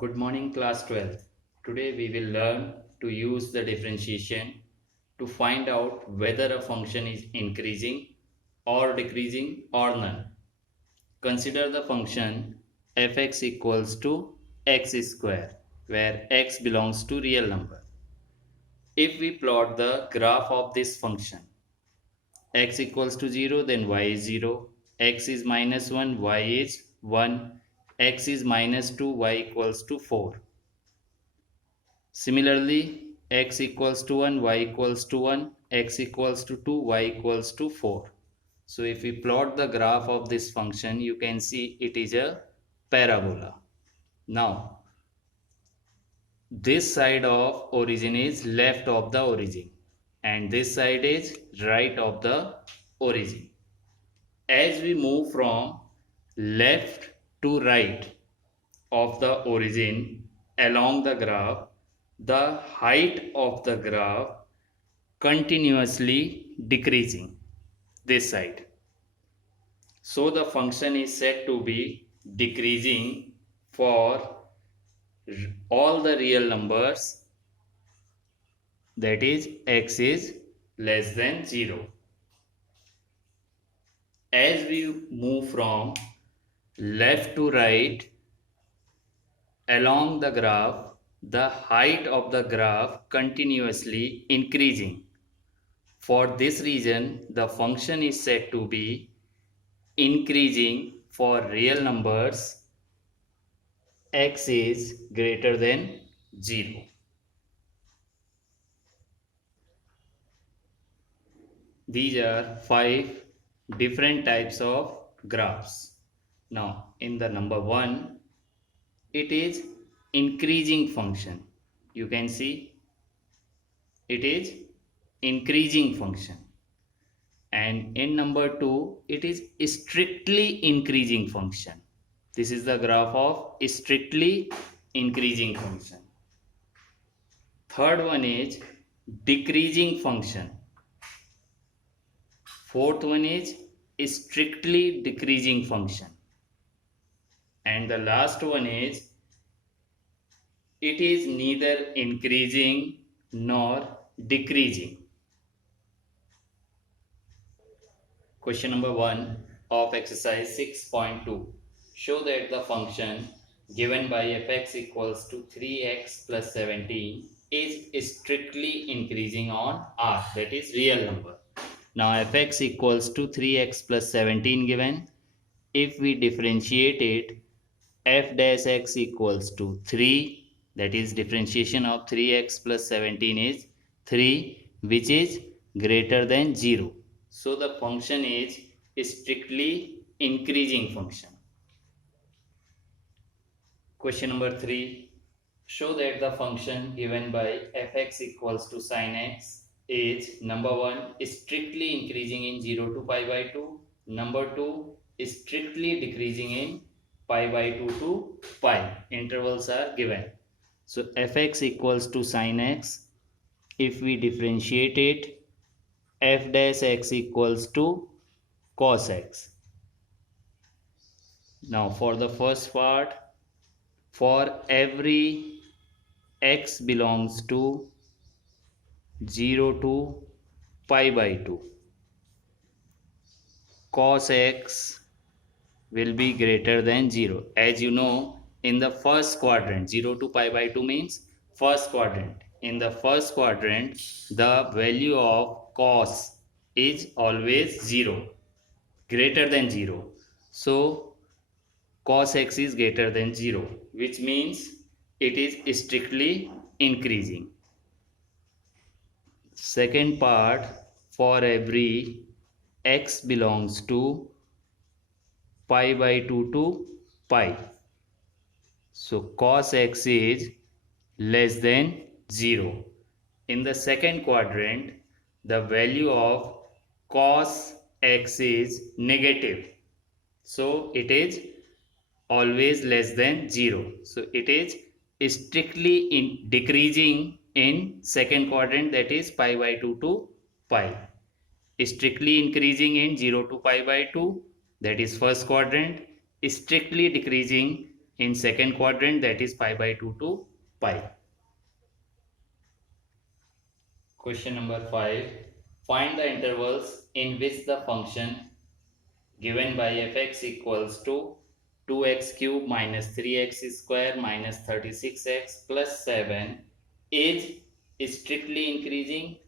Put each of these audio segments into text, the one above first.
Good morning, class 12. Today we will learn to use the differentiation to find out whether a function is increasing or decreasing or none. Consider the function fx equals to x square, where x belongs to real number. If we plot the graph of this function, x equals to 0, then y is 0, x is minus 1, y is 1, x is minus 2, y equals to 4. Similarly, x equals to 1, y equals to 1, x equals to 2, y equals to 4. So if we plot the graph of this function, you can see it is a parabola. Now, this side of origin is left of the origin and this side is right of the origin. As we move from left to right of the origin along the graph, the height of the graph continuously decreasing this side. So the function is said to be decreasing for all the real numbers, that is x is less than 0. As we move from left to right along the graph, the height of the graph continuously increasing. For this reason, the function is said to be increasing for real numbers x is greater than 0. These are 5 different types of graphs. Now, in the number 1, it is increasing function. You can see it is increasing function. And in number 2, it is strictly increasing function. This is the graph of strictly increasing function. Third one is decreasing function. Fourth one is strictly decreasing function. And the last one is it is neither increasing nor decreasing. Question number 1 of exercise 6.2. Show that the function given by fx equals to 3x plus 17 is strictly increasing on R, that is real number. Now fx equals to 3x plus 17 given. If we differentiate it, f dash x equals to 3, that is differentiation of 3x plus 17 is 3, which is greater than 0. So the function is strictly increasing function. Question number 3. Show that the function given by fx equals to sin x is number 1 strictly increasing in 0 to pi by 2, number 2 strictly decreasing in pi by 2 to pi. Intervals are given. So fx equals to sin x. If we differentiate it, f dash x equals to cos x. Now for the first part, for every x belongs to 0 to pi by 2, cos x will be greater than 0. As you know, in the first quadrant, 0 to pi by 2 means first quadrant. In the first quadrant, the value of cos is always 0, greater than 0. So cos x is greater than 0, which means it is strictly increasing. Second part, for every x belongs to pi by 2 to pi. So cos x is less than 0. In the second quadrant, the value of cos x is negative. So it is always less than 0. So it is strictly decreasing in second quadrant, that is pi by 2 to pi. Strictly increasing in 0 to pi by 2, that is first quadrant. Strictly decreasing In second quadrant, that is pi by 2 to pi. Question number 5. Find the intervals in which the function given by fx equals to 2x cube minus 3x square minus 36x plus 7 is strictly increasing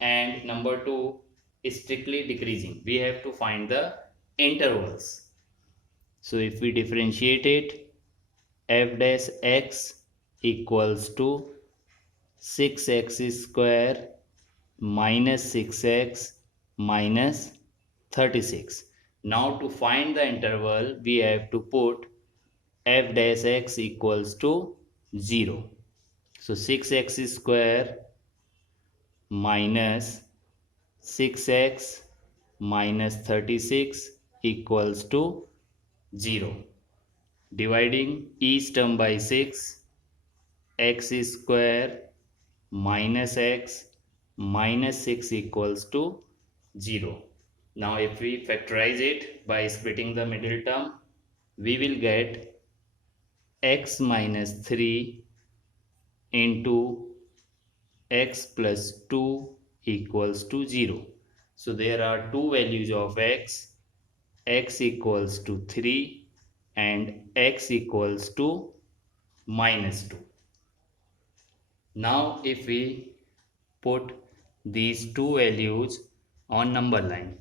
and number 2 is strictly decreasing. We have to find the intervals. So if we differentiate it, f dash x equals to 6x square minus 6x minus 36. Now to find the interval, we have to put f dash x equals to 0. So 6x square minus 6x minus 36 equals to 0. Dividing each term by 6, x square minus x minus 6 equals to 0. Now if we factorize it by splitting the middle term, we will get x minus 3 into x plus 2 equals to 0. So there are two values of x equals to 3 and x equals to minus 2. Now if we put these two values on number line,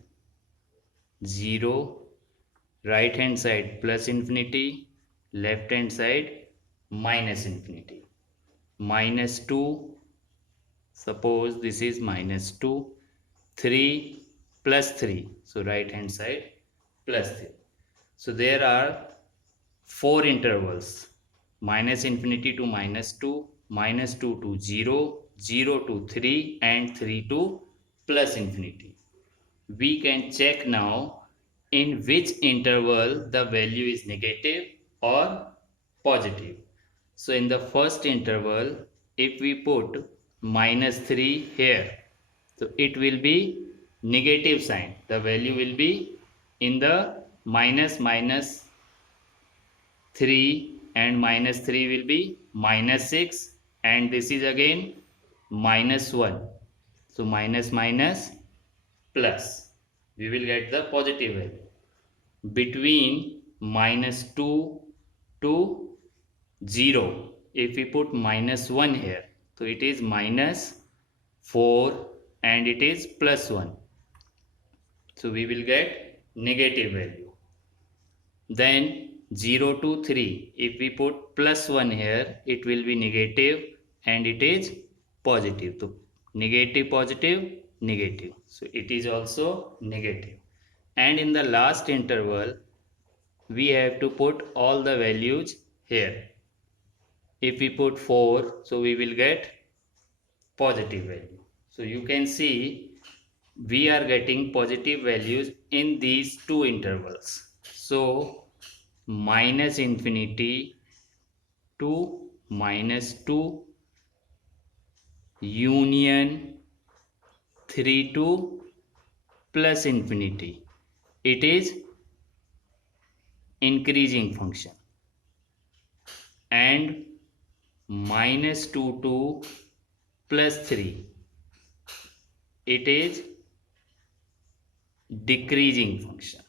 0 right hand side plus infinity, left hand side minus infinity. Minus 2, suppose this is minus 2, 3 plus 3, so right hand side plus 3. So there are 4 intervals, minus infinity to minus 2, minus 2 to 0, 0 to 3 and 3 to plus infinity. We can check now in which interval the value is negative or positive. So in the first interval, if we put minus 3 here, so it will be negative sign. The value will be in the minus 3 and minus 3 will be minus 6 and this is again minus 1. So minus minus plus. We will get the positive value. Between minus 2 to 0, if we put minus 1 here, so it is minus 4 and it is plus 1. So we will get negative value. Then 0 to 3, if we put plus 1 here, it will be negative and it is positive. So negative, positive, negative. So it is also negative. And in the last interval, we have to put all the values here. If we put 4, so we will get positive value. So you can see we are getting positive values in these two intervals. So minus infinity to minus 2 union 3 to plus infinity. It is increasing function. And minus 2 to plus 3, it is decreasing function.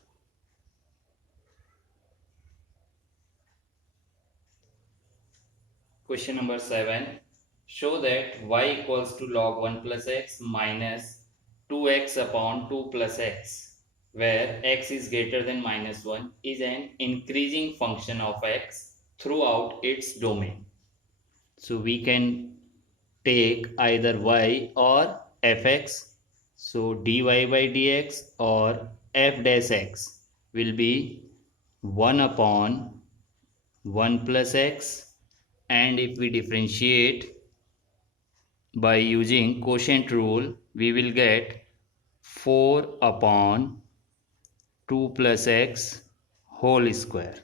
Question number 7. Show that y equals to log 1 plus x minus 2x upon 2 plus x, where x is greater than minus 1, is an increasing function of x throughout its domain. So we can take either y or fx. So dy by dx or f dash x will be 1 upon 1 plus x, and if we differentiate by using quotient rule, we will get 4 upon 2 plus x whole square.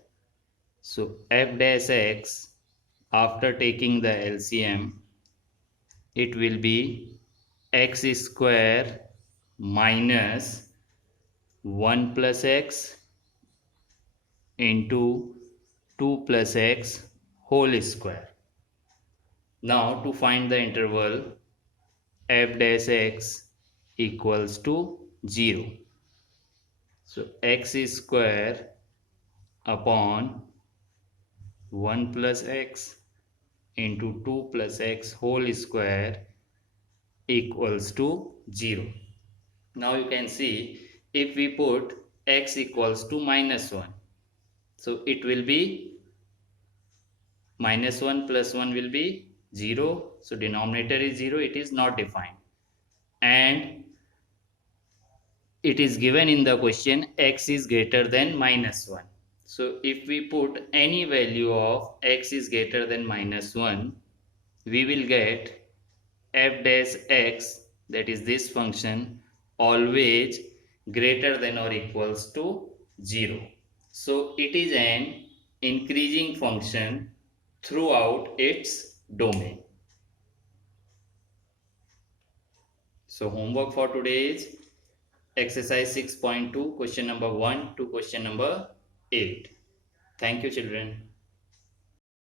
So f dash x, after taking the LCM, it will be x square minus 1 plus x into 2 plus x whole square. Now to find the interval f dash x equals to 0. So x square upon 1 plus x into 2 plus x whole square equals to 0. Now you can see if we put x equals to minus 1, so it will be minus 1 plus 1 will be 0. So denominator is 0, it is not defined. And it is given in the question x is greater than minus 1. So if we put any value of x is greater than minus 1, we will get f dash x, that is this function, always greater than or equals to 0. So it is an increasing function throughout its domain. So homework for today is exercise 6.2, question number 1 to question number 8. Thank you, children.